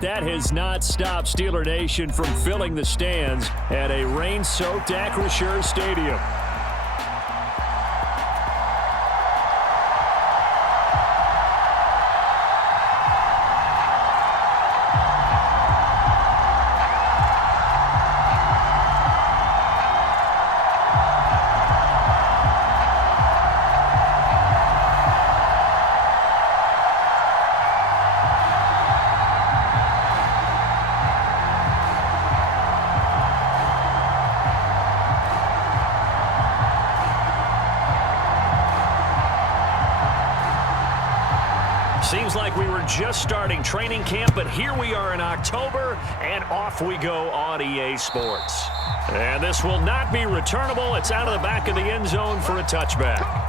That has not stopped Steeler Nation from filling the stands at a rain-soaked Acrisure Stadium. Seems like we were just starting training camp, but here we are in October, and off we go on EA Sports. And this will not be returnable. It's out of the back of the end zone for a touchback.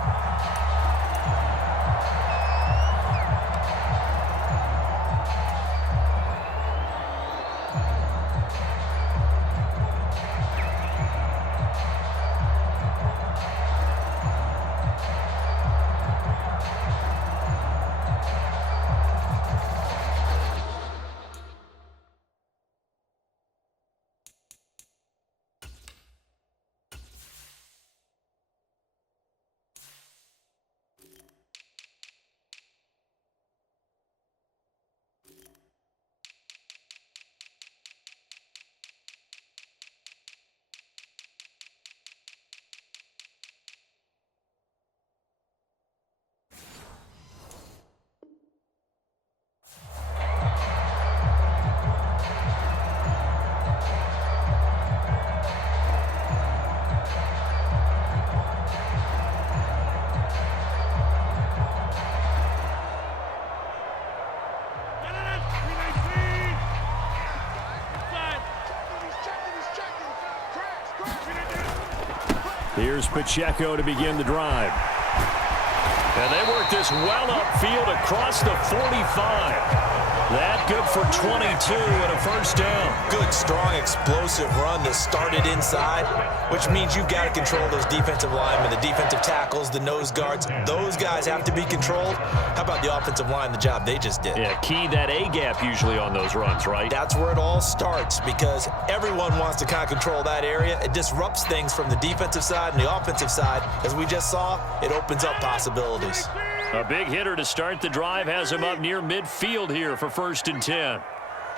Here's Pacheco to begin the drive. And they work this well upfield across the 45. That good for 22 and a first down. Good, strong, explosive run that started inside, which means you've got to control those defensive linemen, the defensive tackles, the nose guards. Those guys have to be controlled. How about the offensive line, the job they just did? Yeah, key that A-gap usually on those runs, right? That's where it all starts because everyone wants to kind of control that area. It disrupts things from the defensive side and the offensive side. As we just saw, it opens up possibilities. A big hitter to start the drive has him up near midfield here for 1st and 10.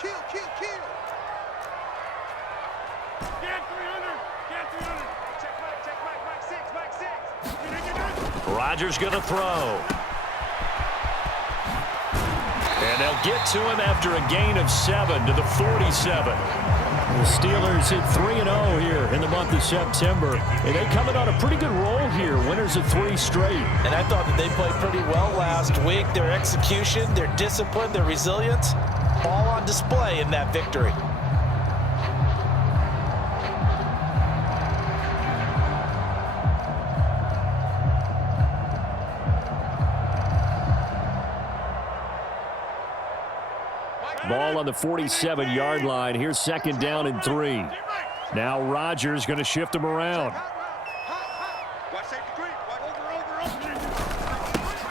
Kill. Rodgers going to throw. And they'll get to him after a gain of 7 to the 47. The Steelers hit 3-0 here in the month of September. And they coming on a pretty good roll here. Winners of 3 straight. And I thought that they played pretty well last week. Their execution, their discipline, their resilience, all on display in that victory. Ball on the 47-yard line. Here's 2nd down and 3. Now Rodgers going to shift him around.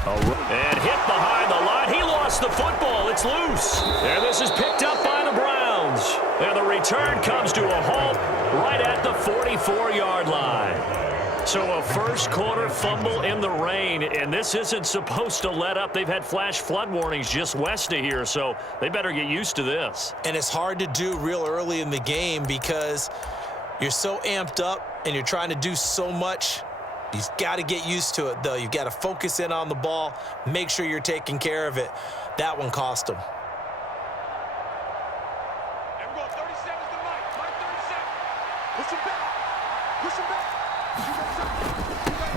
And hit behind the line. He lost the football. It's loose. And this is picked up by the Browns. And the return comes to a halt right at the 44-yard line. So a first-quarter fumble in the rain, and this isn't supposed to let up. They've had flash flood warnings just west of here, so they better get used to this. And it's hard to do real early in the game because you're so amped up and you're trying to do so much. You've got to get used to it, though. You've got to focus in on the ball, make sure you're taking care of it. That one cost them.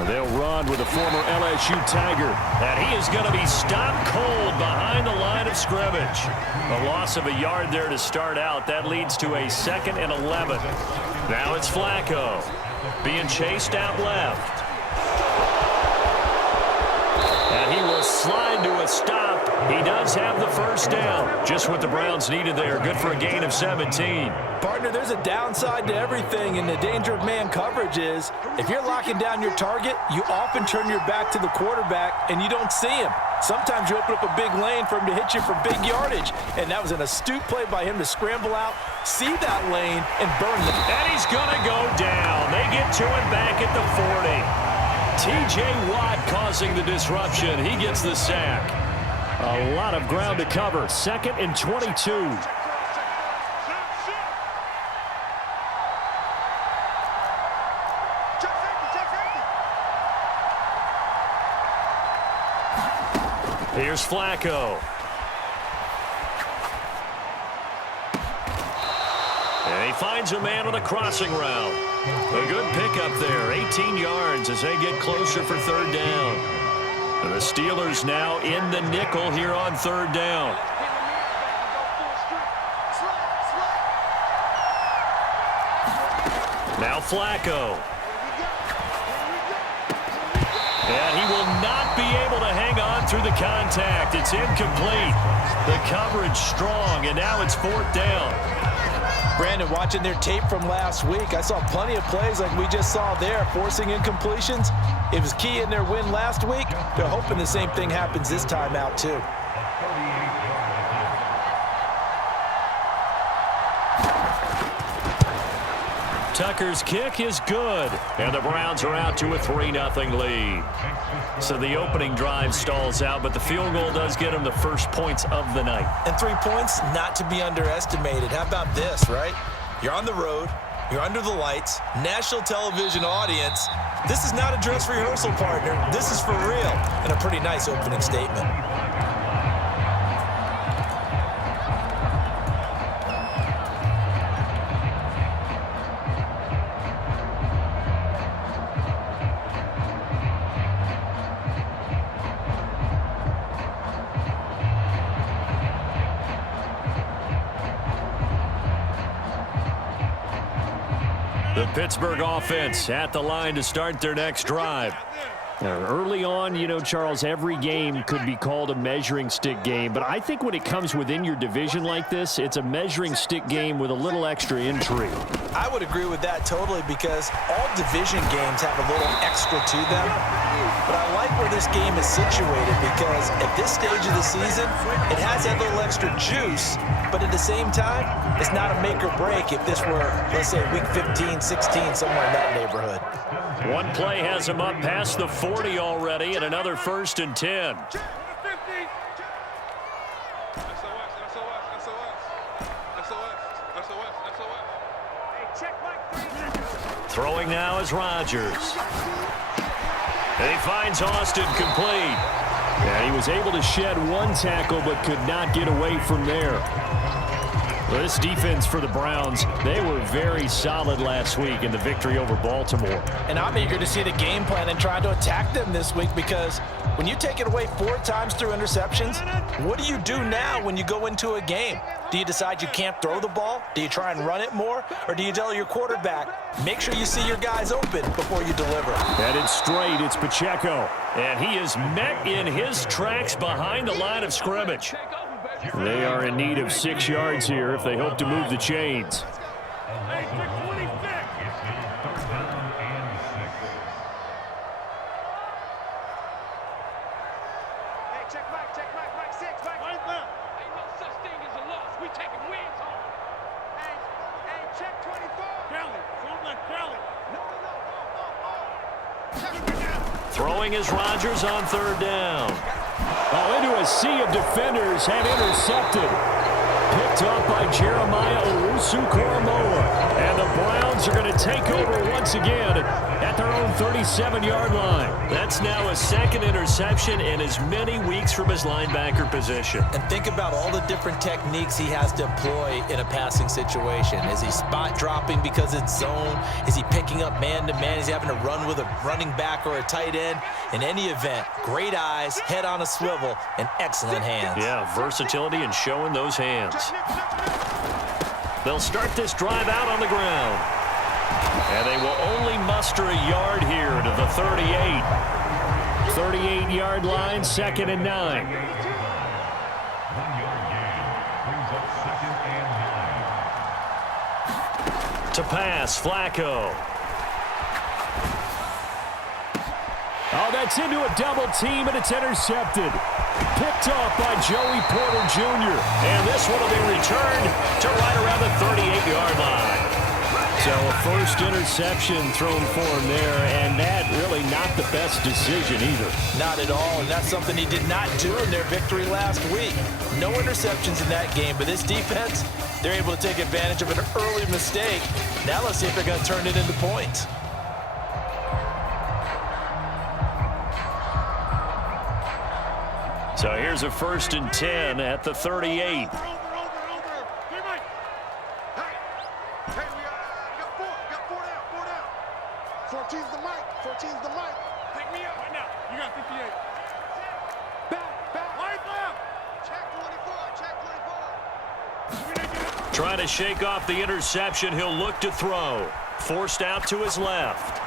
They'll run with a former LSU Tiger, and he is going to be stopped cold behind the line of scrimmage. A loss of a yard there to start out. That leads to a 2nd and 11. Now it's Flacco being chased out left. And he will slide to a stop He does have the first down. Just what the Browns needed there. Good for a gain of 17. Partner, there's a downside to everything, and the danger of man coverage is if you're locking down your target, you often turn your back to the quarterback and you don't see him. Sometimes you open up a big lane for him to hit you for big yardage, and that was an astute play by him to scramble out, see that lane, and burn them. And he's going to go down. They get to him back at the 40. T.J. Watt causing the disruption. He gets the sack. A lot of ground to cover. 2nd and 22. Here's Flacco. And he finds a man on a crossing route. A good pickup there. 18 yards as they get closer for 3rd down. And the Steelers now in the nickel here on 3rd down. Now Flacco. And he will not be able to hang on through the contact. It's incomplete. The coverage strong, and now it's 4th down. Brandon, watching their tape from last week, I saw plenty of plays like we just saw there, forcing incompletions. It was key in their win last week. They're hoping the same thing happens this time out, too. Tucker's kick is good, and the Browns are out to a 3-0 lead. So the opening drive stalls out, but the field goal does get them the first points of the night. And 3 points, not to be underestimated. How about this, right? You're on the road, you're under the lights, national television audience. This is not a dress rehearsal, partner. This is for real, and a pretty nice opening statement. The Pittsburgh offense at the line to start their next drive. Early on, you know, Charles, every game could be called a measuring stick game, but I think when it comes within your division like this, it's a measuring stick game with a little extra intrigue. I would agree with that totally because all division games have a little extra to them, but I like where this game is situated because at this stage of the season, it has that little extra juice, but at the same time, it's not a make or break if this were, let's say, week 15, 16, somewhere in that neighborhood. One play has him up past the 40 already, and another 1st and 10. Throwing now is Rodgers. And he finds Austin complete. And he was able to shed one tackle but could not get away from there. This defense for the Browns, they were very solid last week in the victory over Baltimore. And I'm eager to see the game plan and try to attack them this week because when you take it away 4 times through interceptions, what do you do now when you go into a game? Do you decide you can't throw the ball? Do you try and run it more? Or do you tell your quarterback, make sure you see your guys open before you deliver? And it's straight. It's Pacheco. And he is met in his tracks behind the line of scrimmage. They are in need of 6 yards here if they hope to move the chains. Throwing is Rodgers on 3rd down. Oh, into a sea of defenders and intercepted. Picked up by Jeremiah Owusu-Koramoah. And the Browns are going to take over once again at their own 37-yard line. That's now a 2nd interception in as many weeks from his linebacker position. And think about all the different techniques he has to employ in a passing situation. Is he spot dropping because it's zone? Is he picking up man-to-man? Is he having to run with a running back or a tight end? In any event, great eyes, head on a swivel, and excellent hands. Yeah, versatility and showing those hands. They'll start this drive out on the ground. And they will only muster a yard here to the 38. 38-yard line, 2nd and 9. To pass, Flacco. Oh, that's into a double team, and it's intercepted. Picked off by Joey Porter Jr. And this one will be returned to right around the 38-yard line. So a first interception thrown for him there, and that really not the best decision either. Not at all, and that's something he did not do in their victory last week. No interceptions in that game, but this defense, they're able to take advantage of an early mistake. Now let's see if they're going to turn it into points. So here's a 1st and 10 at the 38. 14's the mic. 14's the mic. Pick me up right now. You got 58. Back. Right left. Check 24. Check 24. Trying to shake off the interception. He'll look to throw. Forced out to his left.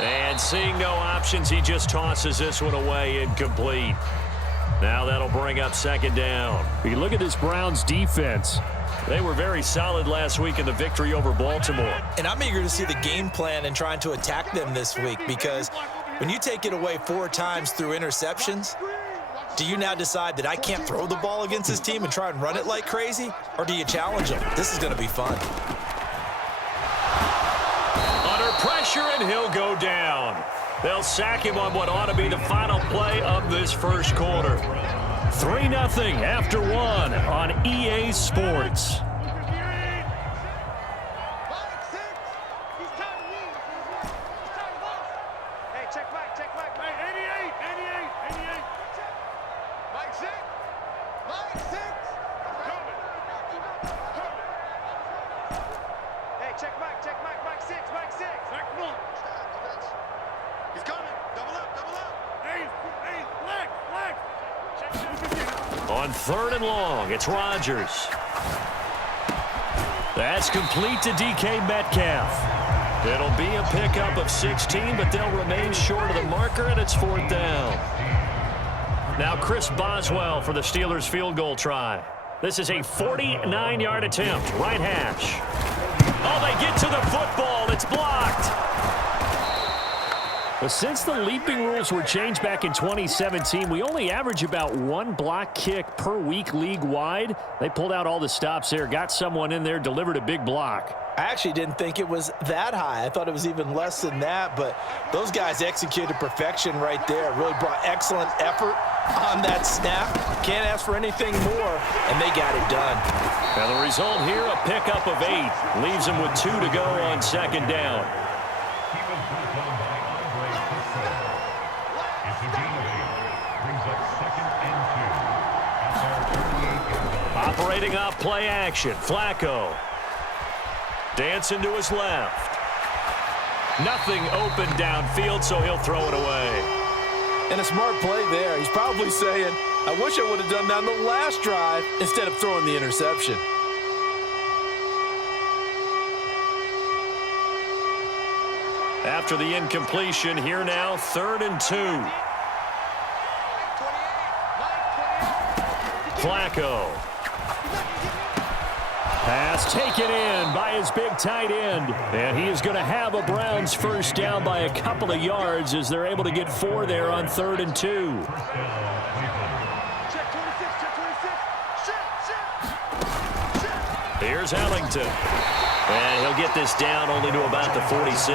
And seeing no options, he just tosses this one away, incomplete. Now that'll bring up 2nd down. You look at this Browns defense. They were very solid last week in the victory over Baltimore. And I'm eager to see the game plan and trying to attack them this week, because when you take it away 4 times through interceptions, do you now decide that I can't throw the ball against this team and try and run it like crazy? Or do you challenge them? This is going to be fun. Under pressure, and he'll go down. They'll sack him on what ought to be the final play of this first quarter. 3-0 after 1 on EA Sports. On 3rd and long, it's Rodgers. That's complete to DK Metcalf. It'll be a pickup of 16, but they'll remain short of the marker, and it's 4th down. Now Chris Boswell for the Steelers field goal try. This is a 49-yard attempt, right hash. Oh, they get to the football. It's blocked. But since the leaping rules were changed back in 2017, we only average about 1 block kick per week league-wide. They pulled out all the stops there, got someone in there, delivered a big block. I actually didn't think it was that high. I thought it was even less than that, but those guys executed perfection right there. Really brought excellent effort on that snap. Can't ask for anything more, and they got it done. Now the result here, a pickup of 8. Leaves them with 2 to go on 2nd down. Operating off play action, Flacco. Dancing to his left. Nothing open downfield, so he'll throw it away. And a smart play there. He's probably saying, I wish I would have done that on the last drive instead of throwing the interception. After the incompletion, here now, 3rd and 2. Flacco. Pass taken in by his big tight end. And he is going to have a Browns first down by a couple of yards as they're able to get 4 there on 3rd and 2. Here's Ellington. And he'll get this down only to about the 46.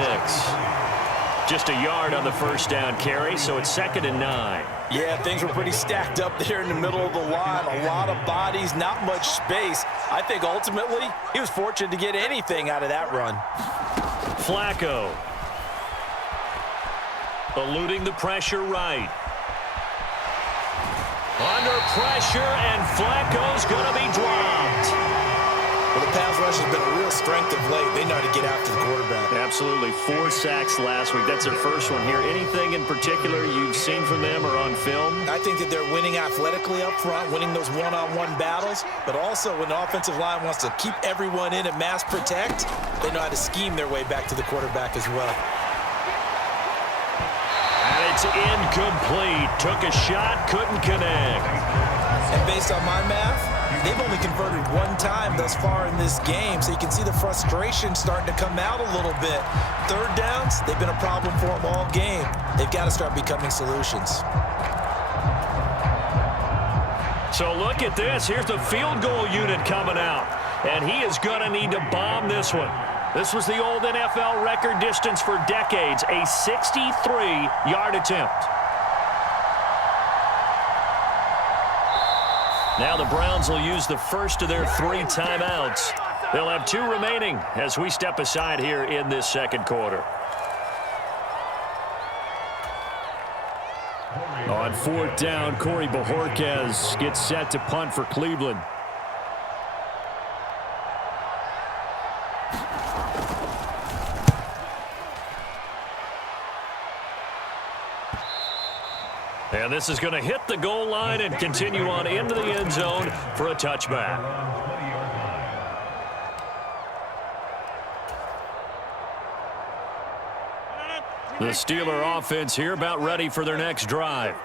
Just a yard on the first down carry, so it's 2nd and 9. Yeah, things were pretty stacked up there in the middle of the line. A lot of bodies, not much space. I think ultimately he was fortunate to get anything out of that run. Flacco. Eluding the pressure right. Under pressure, and Flacco's going to be dropped. Well, the pass rush has been a real strength of late. They know how to get after the quarterback. Absolutely. 4 sacks last week. That's their first one here. Anything in particular you've seen from them or on film? I think that they're winning athletically up front, winning those one-on-one battles, but also when the offensive line wants to keep everyone in and mass protect, they know how to scheme their way back to the quarterback as well. And it's incomplete. Took a shot, couldn't connect. And based on my math, they've only converted one time thus far in this game, so you can see the frustration starting to come out a little bit. Third downs, they've been a problem for them all game. They've got to start becoming solutions. So look at this. Here's the field goal unit coming out, and he is going to need to bomb this one. This was the old NFL record distance for decades, a 63-yard attempt. Now the Browns will use the first of their 3 timeouts. They'll have 2 remaining as we step aside here in this second quarter. On 4th down, Corey Bojorquez gets set to punt for Cleveland. And this is going to hit the goal line and continue on into the end zone for a touchback. The Steeler offense here about ready for their next drive.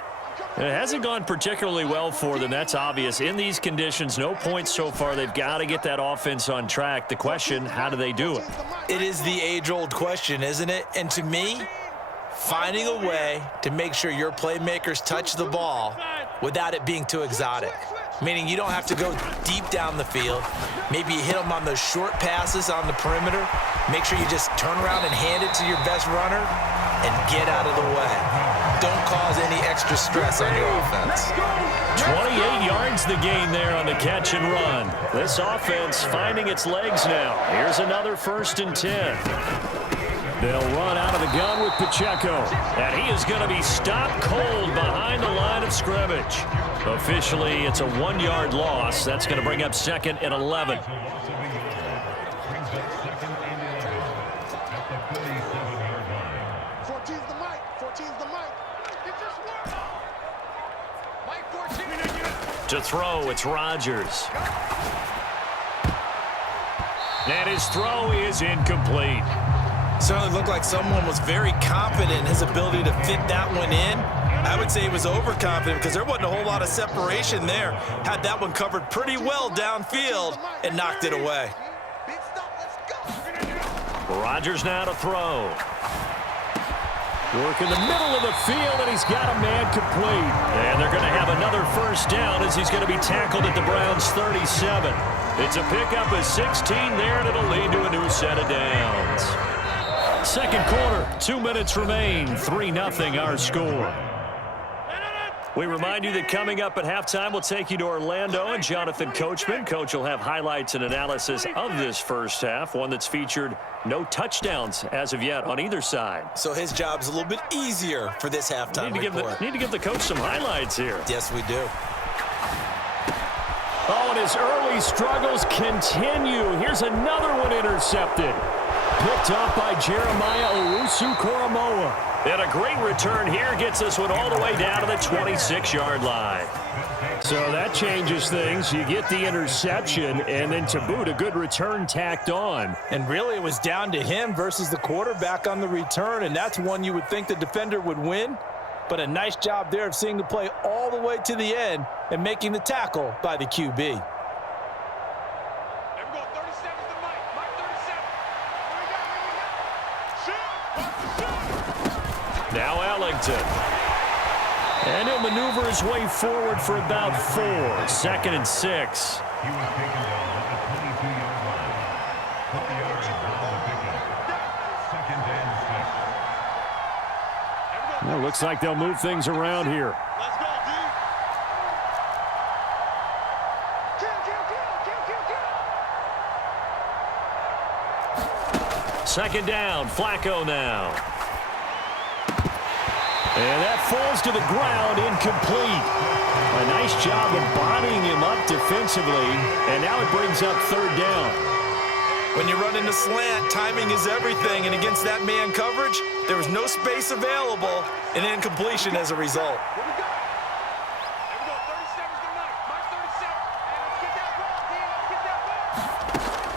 It hasn't gone particularly well for them. That's obvious. In these conditions, no points so far. They've got to get that offense on track. The question, how do they do it? It is the age-old question, isn't it? And to me, finding a way to make sure your playmakers touch the ball without it being too exotic. Meaning you don't have to go deep down the field. Maybe you hit them on those short passes on the perimeter. Make sure you just turn around and hand it to your best runner and get out of the way. Don't cause any extra stress on your offense. 28 yards the gain there on the catch and run. This offense finding its legs now. Here's another 1st and 10. They'll run out of the gun with Pacheco. And he is going to be stopped cold behind the line of scrimmage. Officially, it's a 1-yard loss. That's going to bring up 2nd and 11. To throw, it's Rodgers. And his throw is incomplete. Certainly looked like someone was very confident in his ability to fit that one in. I would say he was overconfident because there wasn't a whole lot of separation there. Had that one covered pretty well downfield and knocked it away. Rodgers now to throw. Work in the middle of the field, and he's got a man complete. And they're going to have another 1st down as he's going to be tackled at the Browns' 37. It's a pickup of 16 there, and it'll lead to a new set of downs. Second quarter, 2 minutes remain, 3-0 our score. We remind you that coming up at halftime, we'll take you to Orlando and Jonathan Coachman. Coach will have highlights and analysis of this first half, one that's featured no touchdowns as of yet on either side. So his job's a little bit easier for this halftime report. Need to give the coach some highlights here. Yes, we do. Oh, and his early struggles continue. Here's another one intercepted. Picked up by Jeremiah Owusu-Koramoah. And a great return here gets this one all the way down to the 26-yard line. So that changes things. You get the interception, and then to boot, a good return tacked on. And really, it was down to him versus the quarterback on the return, and that's one you would think the defender would win. But a nice job there of seeing the play all the way to the end and making the tackle by the QB. Now Ellington. And he'll maneuver his way forward for about 4. 2nd and 6. Well, looks like they'll move things around here. Let's go, dude. 2nd down, Flacco now. And that falls to the ground, incomplete. A nice job of bodying him up defensively, and now it brings up 3rd down. When you run into slant, timing is everything, and against that man coverage, there was no space available, and incompletion as a result.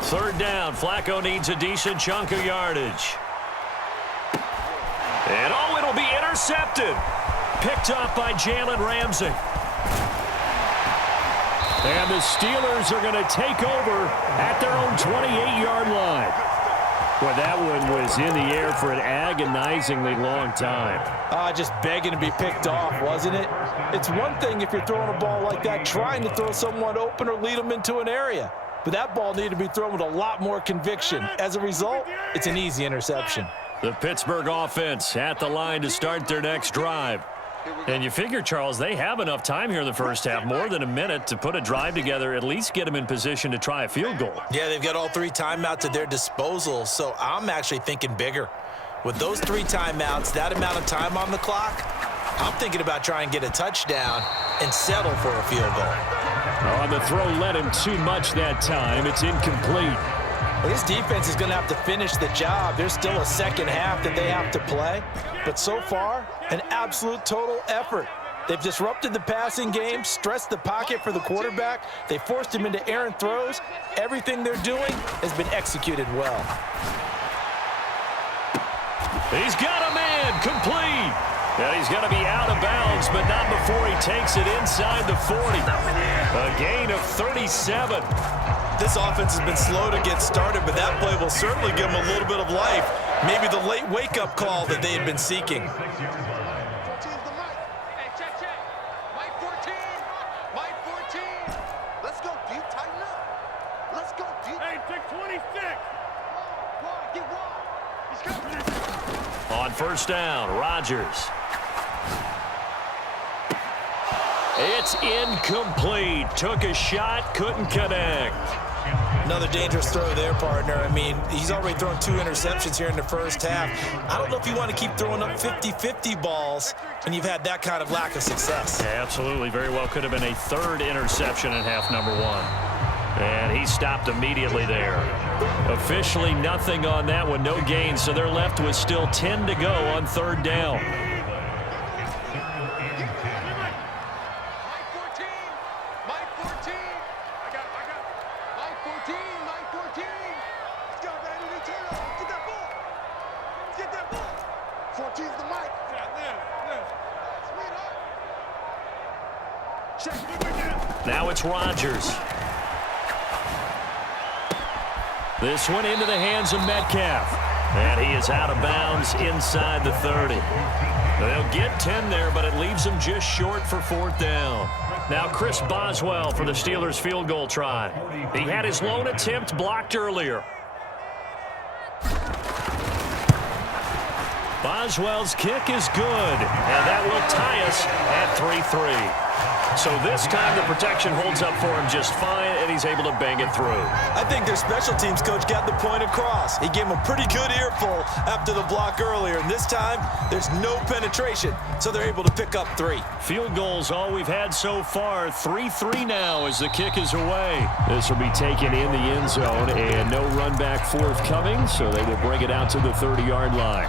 3rd down, Flacco needs a decent chunk of yardage. And oh, it'll be intercepted. Picked up by Jalen Ramsey. And the Steelers are going to take over at their own 28-yard line. Well, that one was in the air for an agonizingly long time. Just begging to be picked off, wasn't it? It's one thing if you're throwing a ball like that, trying to throw someone open or lead them into an area. But that ball needed to be thrown with a lot more conviction. As a result, it's an easy interception. The Pittsburgh offense at the line to start their next drive. And you figure, Charles, they have enough time here in the first half, more than a minute, to put a drive together, at least get them in position to try a field goal. Yeah, they've got all 3 timeouts at their disposal, so I'm actually thinking bigger. With those 3 timeouts, that amount of time on the clock, I'm thinking about trying to get a touchdown and settle for a field goal. On the throw led him too much that time. It's incomplete. Well, this defense is going to have to finish the job. There's still a second half that they have to play. But so far, an absolute total effort. They've disrupted the passing game, stressed the pocket for the quarterback. They forced him into errant throws. Everything they're doing has been executed well. He's got a man, complete. And he's going to be out of bounds, but not before he takes it inside the 40. A gain of 37. This offense has been slow to get started, but that play will certainly give them a little bit of life. Maybe the late wake-up call that they had been seeking. 14's the mic. Hey, check. Mike 14. Mike 14. Let's go deep, tighten up. Let's go deep. Hey, take 26. Get wide. He's coming. On first down, Rodgers. It's incomplete. Took a shot, couldn't connect. Another dangerous throw there, partner. I mean, he's already thrown 2 interceptions here in the first half. I don't know if you want to keep throwing up 50-50 balls when you've had that kind of lack of success. Yeah, absolutely. Very well could have been a 3rd interception in half number 1. And he stopped immediately there. Officially nothing on that one, no gain. So they're left with still 10 to go on 3rd down. Now it's Rodgers. This one into the hands of Metcalf. And he is out of bounds inside the 30. They'll get 10 there, but it leaves them just short for 4th down. Now Chris Boswell for the Steelers field goal try. He had his lone attempt blocked earlier. Boswell's kick is good, and that will tie us at 3-3. So this time the protection holds up for him just fine, and he's able to bang it through. I think their special teams coach got the point across. He gave him a pretty good earful after the block earlier, and this time there's no penetration, so they're able to pick up 3. Field goals all we've had so far. 3-3 now as the kick is away. This will be taken in the end zone, and no run back forthcoming, so they will bring it out to the 30-yard line.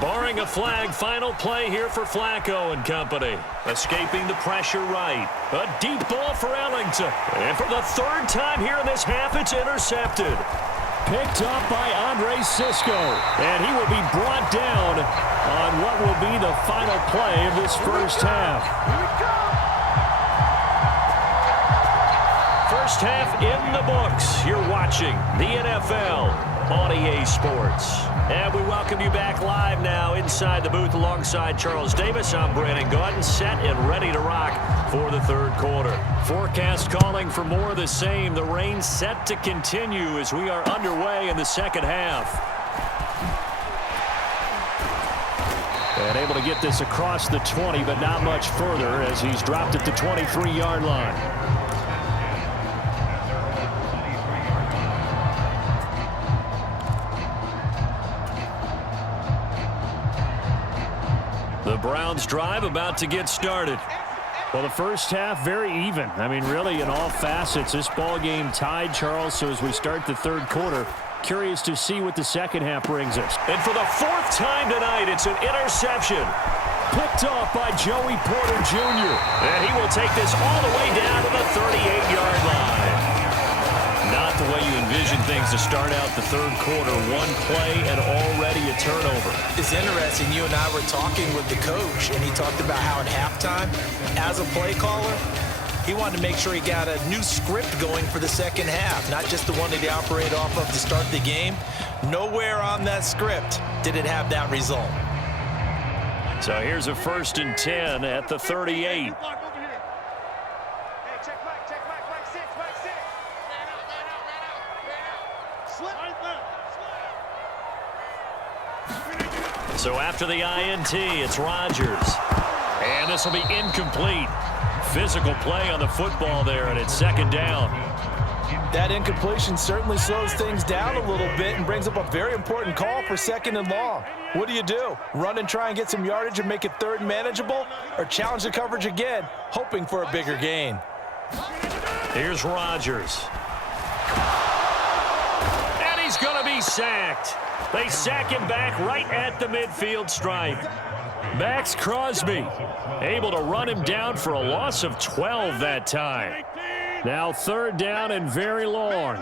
Barring a flag, final play here for Flacco and company. Escaping the pressure right. A deep ball for Ellington. And for the 3rd time here in this half, it's intercepted. Picked up by Andre Sisco. And he will be brought down on what will be the final play of this first half. First half in the books. You're watching the NFL on EA Sports. And we welcome you back live now inside the booth alongside Charles Davis. I'm Brandon Gaudin, set and ready to rock for the 3rd quarter. Forecast calling for more of the same. The rain set to continue as we are underway in the 2nd half. And able to get this across the 20, but not much further as he's dropped at the 23-yard line. The Browns drive about to get started. Well, the first half very even. I mean, really in all facets, this ball game tied, Charles. So as we start the 3rd quarter, Curious to see what the second half brings us. And for the fourth time tonight, it's an interception. Picked off by Joey Porter Jr. And he will take this all the way down to the 38-yard line. Not the way you envision things to start out the third quarter. One play and already a turnover. It's interesting. You and I were talking with the coach, and he talked about how at halftime, as a play caller, he wanted to make sure he got a new script going for the second half, not just the one that he operated off of to start the game. Nowhere on that script did it have that result. So here's a 1st and 10 at the 38. So after the INT, it's Rodgers. And this will be incomplete. Physical play on the football there, and it's 2nd down. That incompletion certainly slows things down a little bit and brings up a very important call for 2nd and long. What do? Run and try and get some yardage and make it 3rd and manageable, or challenge the coverage again, hoping for a bigger gain? Here's Rodgers. And he's going to be sacked. They sack him back right at the midfield stripe. Max Crosby able to run him down for a loss of 12 that time. Now 3rd down and very long.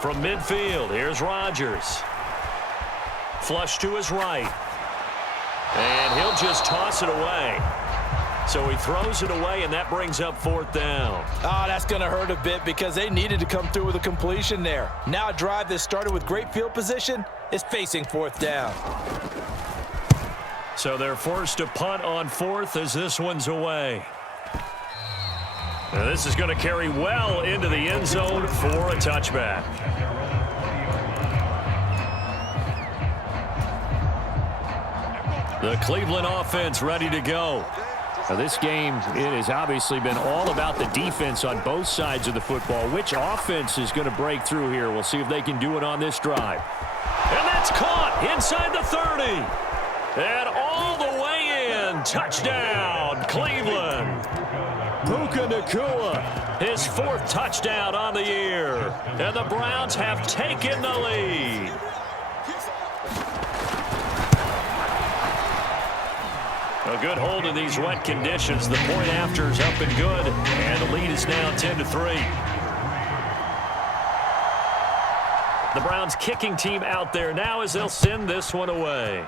From midfield, here's Rodgers. Flush to his right. And he'll just toss it away. So he throws it away, and that brings up 4th down. Oh, that's going to hurt a bit because they needed to come through with a completion there. Now a drive that started with great field position is facing 4th down. So they're forced to punt on 4th as this one's away. Now this is going to carry well into the end zone for a touchback. The Cleveland offense ready to go. Now this game, it has obviously been all about the defense on both sides of the football. Which offense is going to break through here? We'll see if they can do it on this drive. And that's caught inside the 30. And all the way in. Touchdown, Cleveland. Puka Nacua, his 4th touchdown on the year. And the Browns have taken the lead. A good hold in these wet conditions. The point after is up and good, and the lead is now 10-3. The Browns kicking team out there now as they'll send this one away.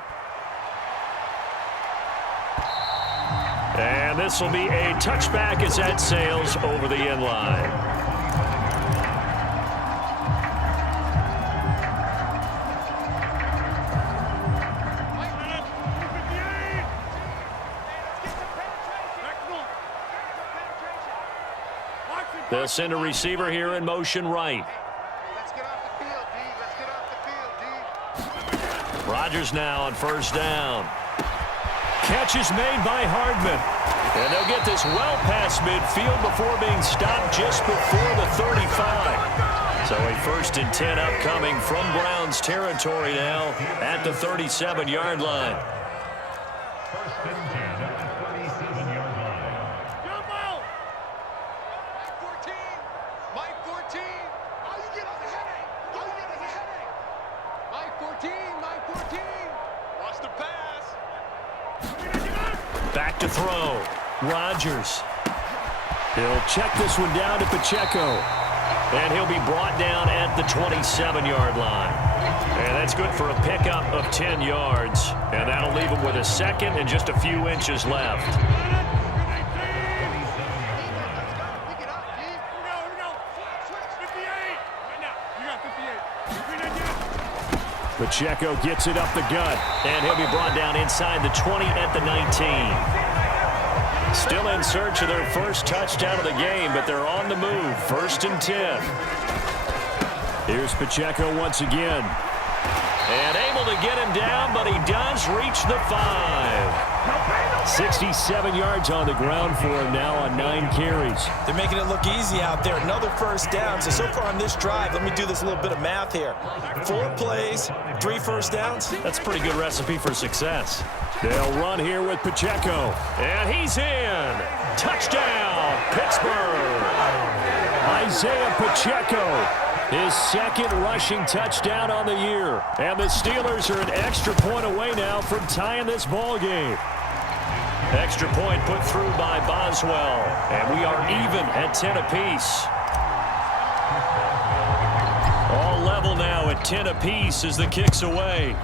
And this will be a touchback as that sails over the end line. They'll send a receiver here in motion right. Let's get off the field, D. Let's get off the field, D. Rodgers now on 1st down. Catch is made by Hardman. And they'll get this well past midfield before being stopped just before the 35. So a 1st and 10 upcoming from Browns territory now at the 37-yard line. Back to throw. Rodgers. He'll check this one down to Pacheco. And he'll be brought down at the 27-yard line. And that's good for a pickup of 10 yards. And that'll leave him with a 2nd and just a few inches left. Pacheco gets it up the gut, and he'll be brought down inside the 20 at the 19. Still in search of their 1st touchdown of the game, but they're on the move. 1st and 10. Here's Pacheco once again. And able to get him down, but he does reach the 5. 67 yards on the ground for him now on 9 carries. They're making it look easy out there. Another first down. So far on this drive, let me do this little bit of math here. 4 plays, 3 first downs. That's a pretty good recipe for success. They'll run here with Pacheco. And he's in. Touchdown, Pittsburgh. Isaiah Pacheco, his second rushing touchdown on the year. And the Steelers are an extra point away now from tying this ball game. Extra point put through by Boswell. And we are even at 10 apiece. All level now at 10 apiece as the kick's away.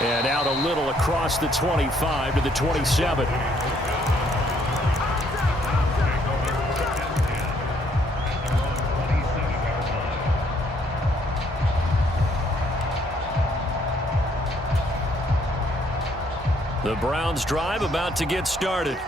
And out a little across the 25 to the 27. The Browns drive about to get started.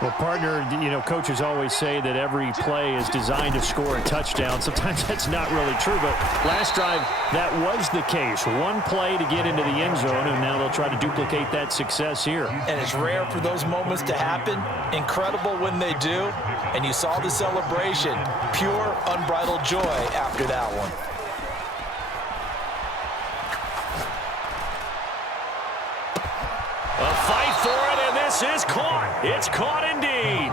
Well, partner, you know, coaches always say that every play is designed to score a touchdown. Sometimes that's not really true, but last drive, that was the case. One play to get into the end zone, and now they'll try to duplicate that success here. And it's rare for those moments to happen. Incredible when they do. And you saw the celebration. Pure, unbridled joy after that one. A fight for it, and this is caught. It's caught indeed.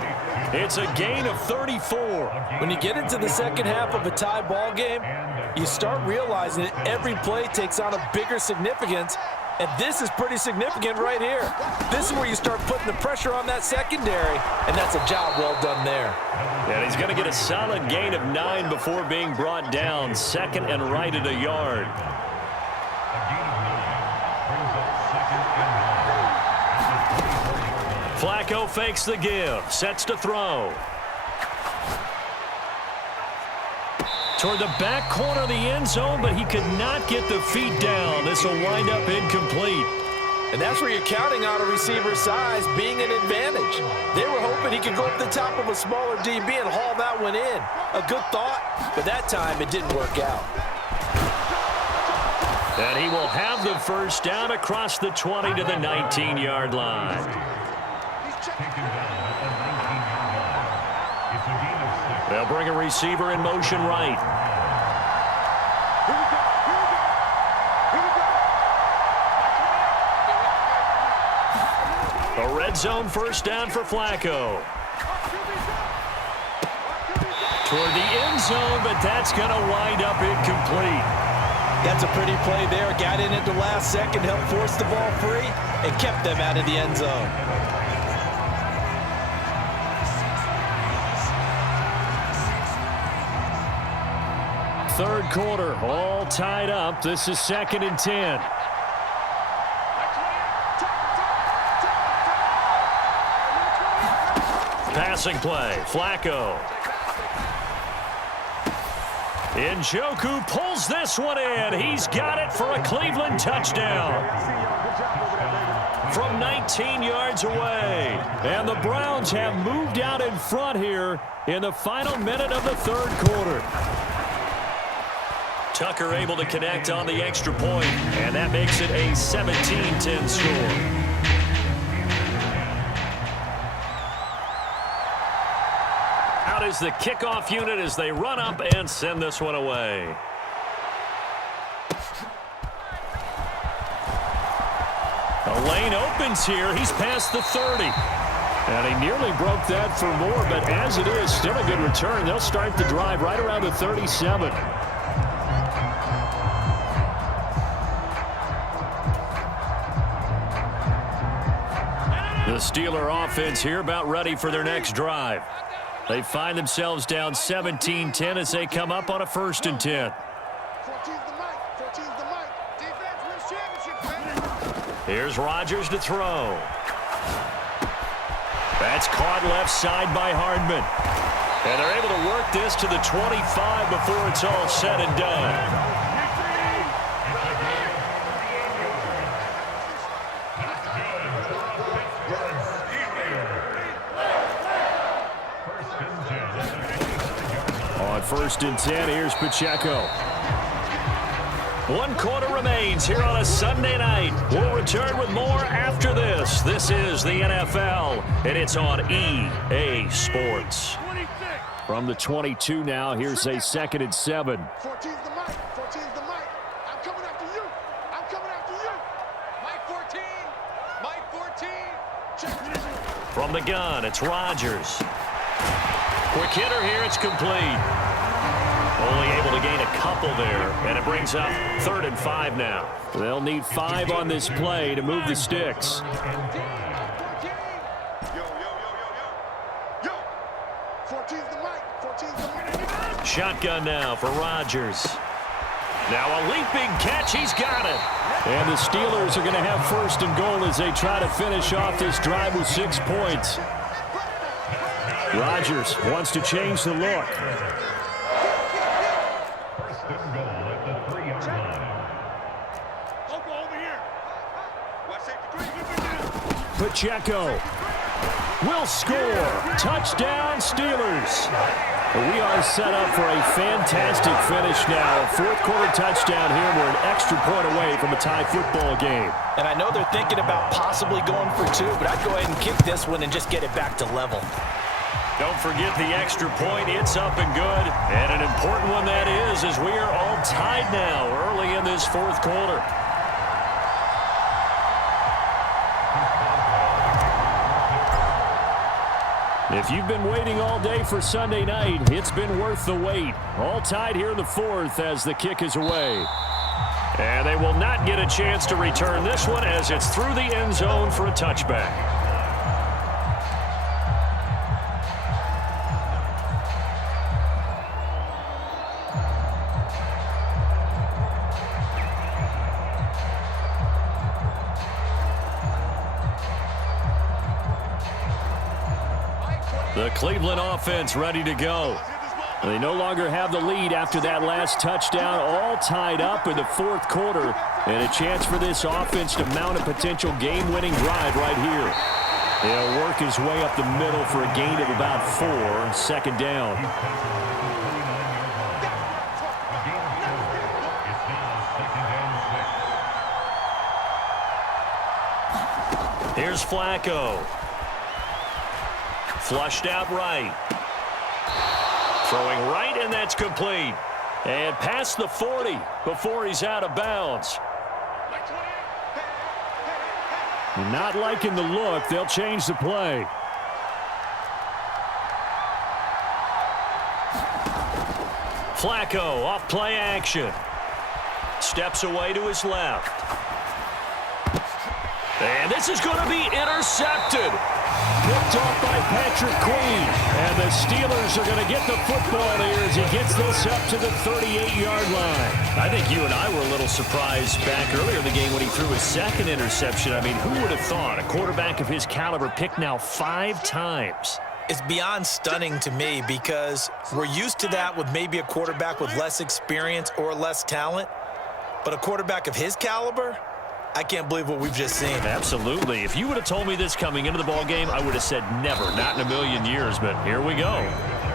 It's a gain of 34. When you get into the second half of a tie ball game, you start realizing that every play takes on a bigger significance, and this is pretty significant right here. This is where you start putting the pressure on that secondary, and that's a job well done there. And he's going to get a solid gain of 9 before being brought down. Second and right at a yard. Flacco fakes the give, sets to throw. Toward the back corner of the end zone, but he could not get the feet down. This will wind up incomplete. And that's where you're counting on a receiver's size being an advantage. They were hoping he could go up the top of a smaller DB and haul that one in. A good thought, but that time it didn't work out. And he will have the first down across the 20 to the 19-yard line. They'll bring a receiver in motion right. A red zone first down for Flacco. Toward the end zone, but that's going to wind up incomplete. That's a pretty play there. Got in at the last second, helped force the ball free, and kept them out of the end zone. Third quarter, all tied up. This is 2nd and 10. Passing play, Flacco. Njoku pulls this one in. He's got it for a Cleveland touchdown. From 19 yards away. And the Browns have moved out in front here in the final minute of the third quarter. Tucker able to connect on the extra point, and that makes it a 17-10 score. Out is the kickoff unit as they run up and send this one away. The lane opens here. He's past the 30. And he nearly broke that for more, but as it is, still a good return. They'll start the drive right around the 37. The Steeler offense here about ready for their next drive. They find themselves down 17-10 as they come up on a 1st and 10. Here's Rodgers to throw. That's caught left side by Hardman. And they're able to work this to the 25 before it's all said and done. On 1st and 10, here's Pacheco. 1 quarter remains here on a Sunday night. We'll return with more after this. This is the NFL, and it's on EA Sports. From the 22 now, here's a 2nd and 7. 14's the mic. 14's the mic. I'm coming after you. I'm coming after you. Mike 14. Mike 14. Check. From the gun, it's Rodgers. Quick hitter here, it's complete. Only able to gain a couple there, and it brings up 3rd and 5 now. They'll need 5 on this play to move the sticks. 14's the mic. 14's the mic. Shotgun now for Rodgers. Now a leaping catch, he's got it. And the Steelers are going to have 1st and goal as they try to finish off this drive with 6 points. Rodgers wants to change the look. Pacheco will score. Touchdown, Steelers. We are set up for a fantastic finish now. A 4th quarter touchdown here. We're an extra point away from a tie football game. And I know they're thinking about possibly going for 2, but I'd go ahead and kick this one and just get it back to level. Don't forget the extra point. It's up and good. And an important one that is, as we are all tied now early in this 4th quarter. If you've been waiting all day for Sunday night, it's been worth the wait. All tied here in the 4th as the kick is away. And they will not get a chance to return this one as it's through the end zone for a touchback. The Cleveland offense ready to go. They no longer have the lead after that last touchdown, all tied up in the 4th quarter, and a chance for this offense to mount a potential game-winning drive right here. He'll work his way up the middle for a gain of about 4, 2nd down. Here's Flacco. Flushed out right. Throwing right, and that's complete. And past the 40 before he's out of bounds. Not liking the look. They'll change the play. Flacco off play action. Steps away to his left. And this is going to be intercepted. Picked off by Patrick Queen. And the Steelers are going to get the football here as he gets this up to the 38-yard line. I think you and I were a little surprised back earlier in the game when he threw his 2nd interception. I mean, who would have thought a quarterback of his caliber picked now 5 times? It's beyond stunning to me because we're used to that with maybe a quarterback with less experience or less talent. But a quarterback of his caliber, I can't believe what we've just seen. Absolutely. If you would have told me this coming into the ball game, I would have said never, not in a million years, but here we go.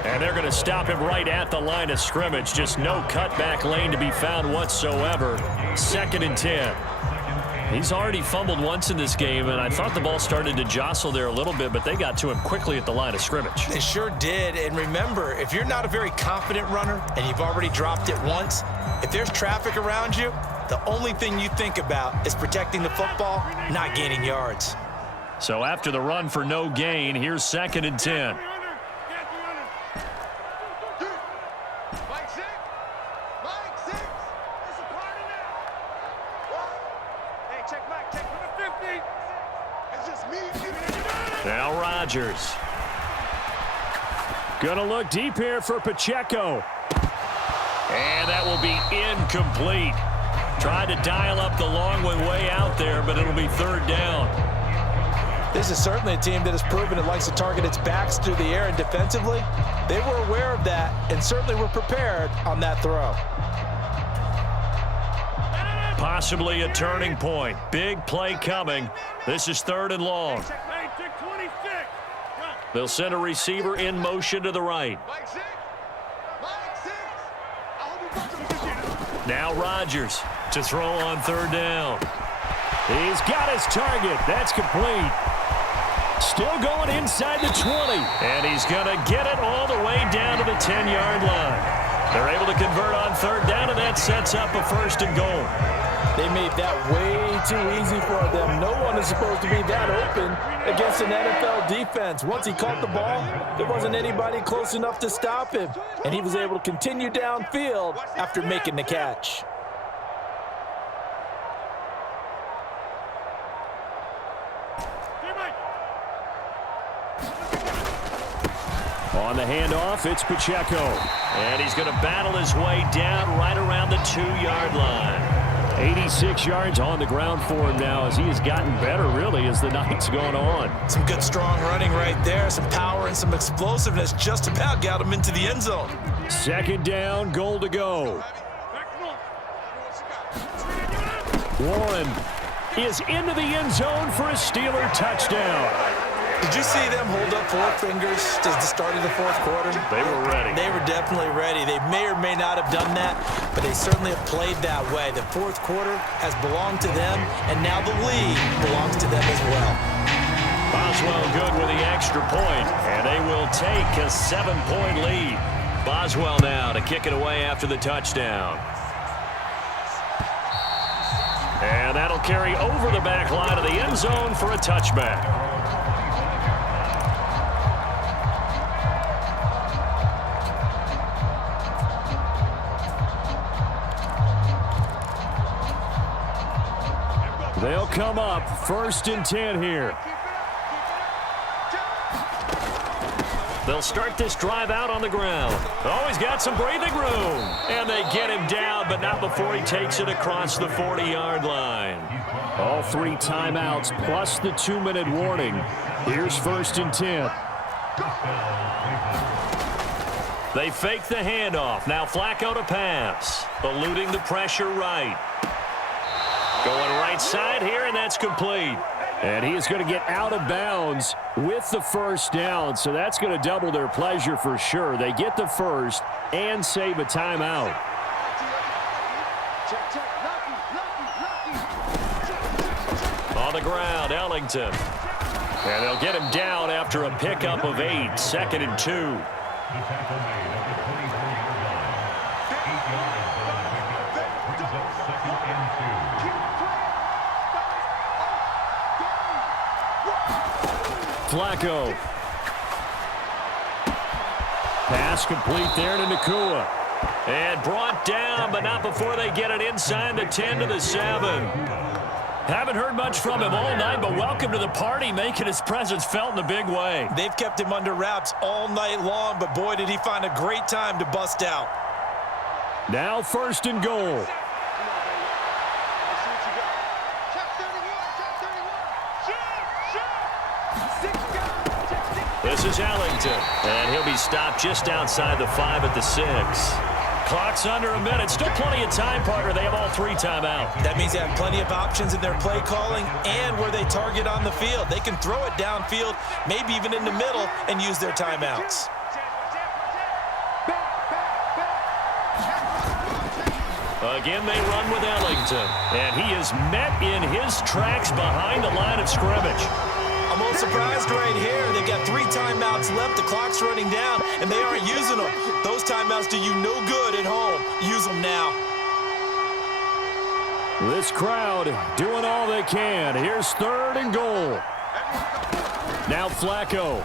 And they're going to stop him right at the line of scrimmage. Just no cutback lane to be found whatsoever. 2nd and 10. He's already fumbled once in this game, and I thought the ball started to jostle there a little bit, but they got to him quickly at the line of scrimmage. They sure did. And remember, if you're not a very confident runner and you've already dropped it once, if there's traffic around you, the only thing you think about is protecting the football, not gaining yards. So after the run for no gain, here's 2nd and 10. Now Rodgers. Gonna look deep here for Pacheco. And that will be incomplete. Tried to dial up the long one way out there, but it'll be 3rd down. This is certainly a team that has proven it likes to target its backs through the air, and defensively, they were aware of that and certainly were prepared on that throw. Possibly a turning point. Big play coming. This is 3rd and long. They'll send a receiver in motion to the right. Now Rodgers to throw on third down. He's got his target. That's complete. Still going inside the 20. And he's going to get it all the way down to the 10-yard line. They're able to convert on third down, and that sets up a first and goal. They made that way too easy for them. No one is supposed to be that open against an NFL defense. Once he caught the ball, there wasn't anybody close enough to stop him. And he was able to continue downfield after making the catch. On the handoff, it's Pacheco. And he's going to battle his way down right around the 2-yard line. 86 yards on the ground for him now as he has gotten better, really, as the night's gone on. Some good, strong running right there. Some power and some explosiveness just about got him into the end zone. Second down, goal to go. Warren is into the end zone for a Steeler touchdown. Did you see them hold up 4 fingers to the start of the fourth quarter? They were ready. They were definitely ready. They may or may not have done that, but they certainly have played that way. The fourth quarter has belonged to them, and now the lead belongs to them as well. Boswell good with the extra point, and they will take a 7-point lead. Boswell now to kick it away after the touchdown. And that'll carry over the back line of the end zone for a touchback. They'll come up 1st and 10 here. They'll start this drive out on the ground. Oh, he's got some breathing room. And they get him down, but not before he takes it across the 40-yard line. All 3 timeouts plus the 2-minute warning. Here's 1st and 10. They fake the handoff. Now Flacco to pass. Eluding the pressure right. Going right side here, and that's complete. And he is going to get out of bounds with the first down, so that's going to double their pleasure for sure. They get the first and save a timeout. On the ground, Ellington. And they'll get him down after a pickup of 8, 2nd and 2. Flacco. Pass complete there to Nakua. And brought down, but not before they get it inside the 10 to the 7. Haven't heard much from him all night, but welcome to the party, making his presence felt in a big way. They've kept him under wraps all night long, but boy, did he find a great time to bust out. Now 1st and goal. This is Ellington, and he'll be stopped just outside the 5 at the 6. Clock's under a minute. Still plenty of time, partner. They have all 3 timeout. That means they have plenty of options in their play calling and where they target on the field. They can throw it downfield, maybe even in the middle, and use their timeouts. Again, they run with Ellington, and he is met in his tracks behind the line of scrimmage. I'm a little surprised right here. They've got 3 timeouts left. The clock's running down, and they aren't using them. Those timeouts do you no good at home. Use them now. This crowd doing all they can. Here's 3rd and goal. Now Flacco.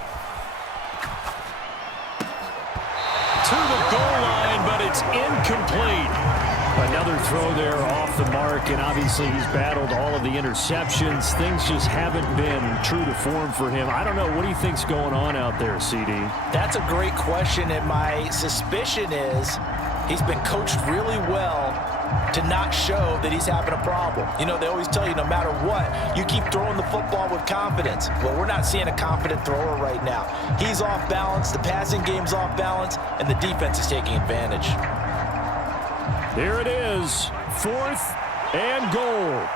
To the goal line, but it's incomplete. Another throw there off the mark, and obviously he's battled all of the interceptions. Things just haven't been true to form for him. I don't know. What do you think's going on out there, CD? That's a great question, and my suspicion is he's been coached really well to not show that he's having a problem. You know, they always tell you no matter what, you keep throwing the football with confidence. Well, we're not seeing a confident thrower right now. He's off balance, the passing game's off balance, and the defense is taking advantage. Here it is, 4th and goal.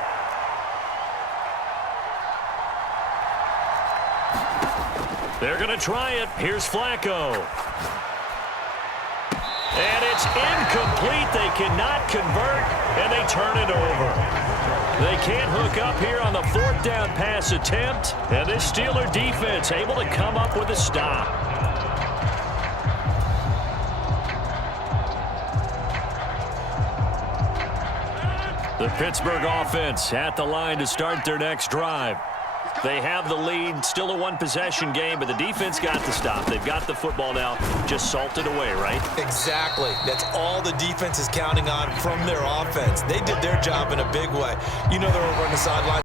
They're going to try it. Here's Flacco. And it's incomplete. They cannot convert, and they turn it over. They can't hook up here on the 4th down pass attempt, and this Steeler defense able to come up with a stop. The Pittsburgh offense at the line to start their next drive. They have the lead, still a one-possession game, but the defense got the stop. They've got the football now, just salted away, right? Exactly. That's all the defense is counting on from their offense. They did their job in a big way. You know they're over on the sideline.